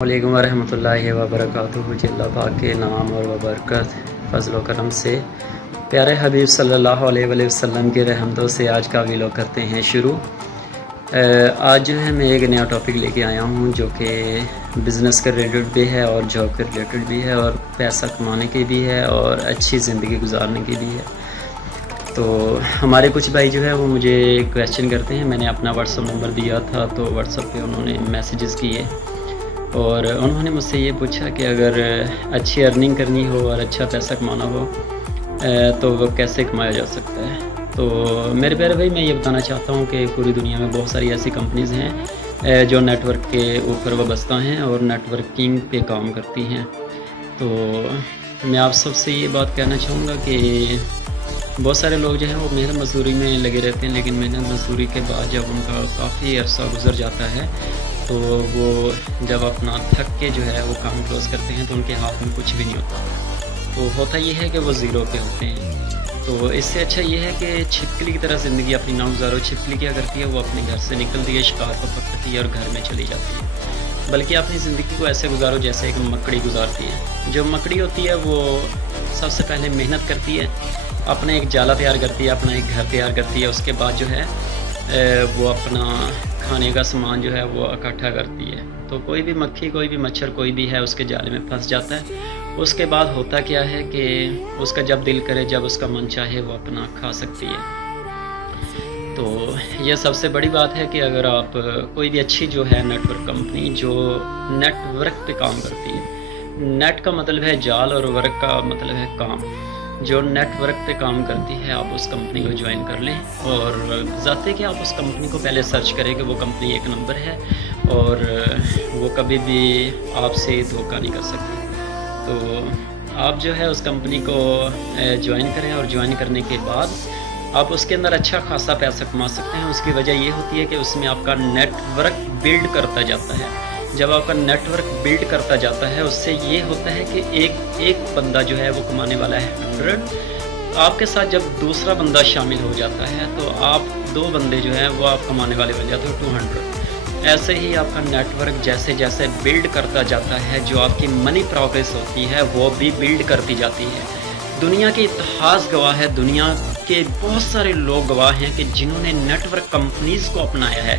علیکم ورحمۃ اللہ وبرکاتہ۔ جی اللہ پاک کے نام اور وبرکت فضل و کرم سے پیارے حبیب صلی اللہ علیہ وآلہ وسلم کے رحمتوں سے آج کا ویلوگ کرتے ہیں شروع۔ آج جو ہے میں ایک نیا ٹاپک لے کے آیا ہوں جو کہ بزنس کے ریلیٹڈ بھی ہے اور جاب کے ریلیٹڈ بھی ہے اور پیسہ کمانے کی بھی ہے اور اچھی زندگی گزارنے کی بھی ہے۔ تو ہمارے کچھ بھائی جو ہے وہ مجھے کویسچن کرتے ہیں، میں نے اپنا واٹس ایپ نمبر دیا تھا تو واٹس ایپ پہ انہوں نے میسیجز کیے اور انہوں نے مجھ سے یہ پوچھا کہ اگر اچھی ارننگ کرنی ہو اور اچھا پیسہ کمانا ہو تو وہ کیسے کمایا جا سکتا ہے۔ تو میرے پیارے بھائی میں یہ بتانا چاہتا ہوں کہ پوری دنیا میں بہت ساری ایسی کمپنیز ہیں جو نیٹ ورک کے اوپر وابستہ ہیں اور نیٹ ورکنگ پہ کام کرتی ہیں۔ تو میں آپ سب سے یہ بات کہنا چاہوں گا کہ بہت سارے لوگ جو ہیں وہ محنت مزدوری میں لگے رہتے ہیں، لیکن محنت مزدوری کے بعد جب ان کا کافی عرصہ گزر جاتا ہے تو وہ جب اپنا تھک کے جو ہے وہ کام کلوز کرتے ہیں تو ان کے ہاتھ میں کچھ بھی نہیں ہوتا۔ تو ہوتا یہ ہے کہ وہ زیرو پہ ہوتے ہیں۔ تو اس سے اچھا یہ ہے کہ چھپکلی کی طرح زندگی اپنی نہ گزارو۔ چھپکلی کیا کرتی ہے، وہ اپنے گھر سے نکلتی ہے، شکار کو پکڑتی ہے اور گھر میں چلی جاتی ہے، بلکہ اپنی زندگی کو ایسے گزارو جیسے ایک مکڑی گزارتی ہے۔ جو مکڑی ہوتی ہے وہ سب سے پہلے محنت کرتی ہے، اپنا ایک جالا تیار کرتی ہے، اپنا ایک گھر تیار کرتی ہے، اس کے بعد جو ہے وہ اپنا کھانے کا سامان جو ہے وہ اکٹھا کرتی ہے۔ تو کوئی بھی مکھی، کوئی بھی مچھر، کوئی بھی ہے اس کے جالے میں پھنس جاتا ہے۔ اس کے بعد ہوتا کیا ہے کہ اس کا جب دل کرے، جب اس کا من چاہے وہ اپنا کھا سکتی ہے۔ تو یہ سب سے بڑی بات ہے کہ اگر آپ کوئی بھی اچھی جو ہے نیٹ ورک کمپنی جو نیٹ ورک پہ کام کرتی ہے، نیٹ کا مطلب ہے جال اور ورک کا مطلب ہے کام، جو نیٹ ورک پہ کام کرتی ہے آپ اس کمپنی کو جوائن کر لیں اور ذاتی کہ آپ اس کمپنی کو پہلے سرچ کریں کہ وہ کمپنی ایک نمبر ہے اور وہ کبھی بھی آپ سے دھوکہ نہیں کر سکتی۔ تو آپ جو ہے اس کمپنی کو جوائن کریں اور جوائن کرنے کے بعد آپ اس کے اندر اچھا خاصا پیسہ کما سکتے ہیں۔ اس کی وجہ یہ ہوتی ہے کہ اس میں آپ کا نیٹ ورک بلڈ کرتا جاتا ہے۔ جب آپ کا نیٹ ورک بلڈ کرتا جاتا ہے اس سے یہ ہوتا ہے کہ ایک بندہ جو ہے وہ کمانے والا ہے 100، آپ کے ساتھ جب دوسرا بندہ شامل ہو جاتا ہے تو آپ دو بندے جو ہیں وہ آپ کمانے والے بن جاتے ہو 200۔ ایسے ہی آپ کا نیٹ ورک جیسے جیسے بلڈ کرتا جاتا ہے، جو آپ کی منی پروگریس ہوتی ہے وہ بھی بلڈ کرتی جاتی ہے۔ دنیا کے اتہاس گواہ ہے، دنیا کے بہت سارے لوگ گواہ ہیں کہ جنہوں نے نیٹ ورک کمپنیز کو اپنایا ہے،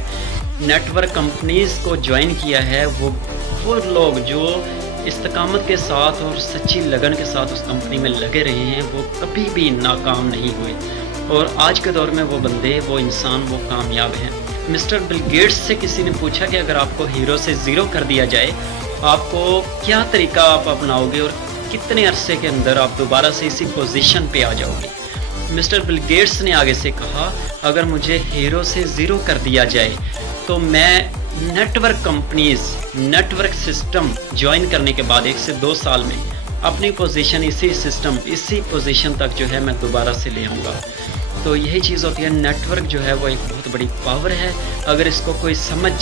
نیٹ ورک کمپنیز کو جوائن کیا ہے، وہ لوگ جو استقامت کے ساتھ اور سچی لگن کے ساتھ اس کمپنی میں لگے رہے ہیں وہ کبھی بھی ناکام نہیں ہوئے، اور آج کے دور میں وہ بندے، وہ انسان، وہ کامیاب ہیں۔ مسٹر بل گیٹس سے کسی نے پوچھا کہ اگر آپ کو ہیرو سے زیرو کر دیا جائے آپ کو کیا طریقہ آپ اپناؤ گے اور کتنے عرصے کے اندر آپ دوبارہ سے اسی پوزیشن پہ آ جاؤ گے۔ مسٹر بل گیٹس نے آگے سے کہا اگر مجھے ہیرو سے زیرو کر دیا جائے تو میں network companies, network system join کرنے کے بعد 1 سے 2 سال میں اپنی پوزیشن اسی پوزیشن تک جو ہے میں دوبارہ سے لے آؤں گا۔ تو یہی چیز ہوتی ہے، نیٹ ورک جو ہے وہ ایک بہت بڑی پاور ہے۔ اگر اس کو کوئی سمجھ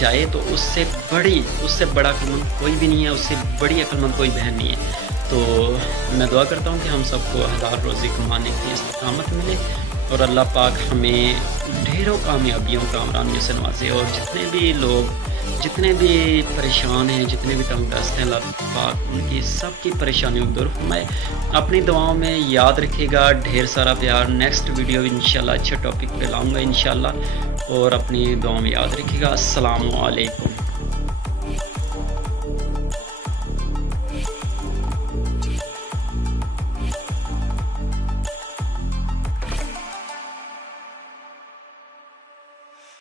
جائے تو اس سے بڑا عقل مند کوئی بھی نہیں ہے، اس سے بڑی عقل مند کوئی بہن نہیں ہے۔ تو میں دعا کرتا ہوں کہ ہم سب کو حلال روزی کمانے کی استقامت ملے اور اللہ پاک ہمیں ڈھیروں کامیابیوں کامرانیوں سے نوازے، اور جتنے بھی پریشان ہیں، جتنے بھی تنگ دست ہیں، اللہ پاک ان کی سب کی پریشانیوں کو دور فرمائے۔ اپنی دعاؤں میں یاد رکھے گا، ڈھیر سارا پیار۔ نیکسٹ ویڈیو انشاءاللہ اچھے ٹاپک پہ لاؤں گا انشاءاللہ، اور اپنی دعاؤں میں یاد رکھے گا۔ السلام علیکم۔